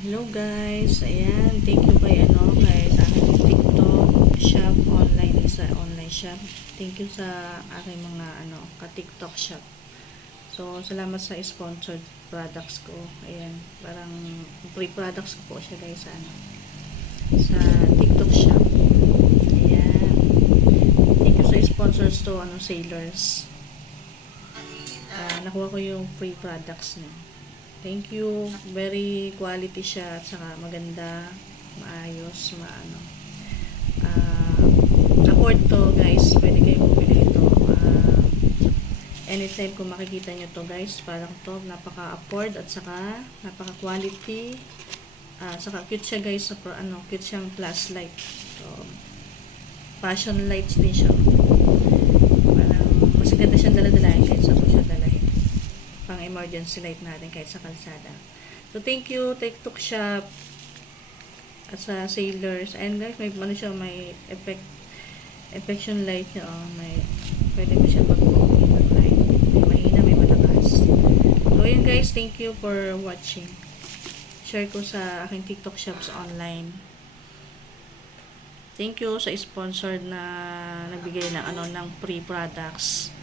Hello guys, ayan, thank you kay sa aking TikTok shop online, sa online shop. Thank you sa aking mga ka-TikTok shop. So, salamat sa sponsored products ko. Ayan, parang free products ko po siya guys sa TikTok shop. Ayan. Thank you sa sponsors to sailors. Nakuha ko yung free products niya. Thank you. Very quality siya at saka maganda, maayos, afford to guys. Pwede kayo bumili ito. Anytime kung makikita nyo to guys, parang to napaka-afford at saka napaka-quality. Saka cute siya guys, cute siyang flashlight. So, fashion lights din siya. Parang mas ganda siyang dala-dalahin kahit saan mo siya dalahin. Pang emergency light natin kahit sa kalsada. So, thank you, TikTok shop at sa sailors. And guys, may affection light niya. Pwede mo siya mag-okay ng light. May mahina, may malakas. So, yun guys, thank you for watching. Share ko sa aking TikTok shops online. Thank you sa sponsored na nagbigay ng free products.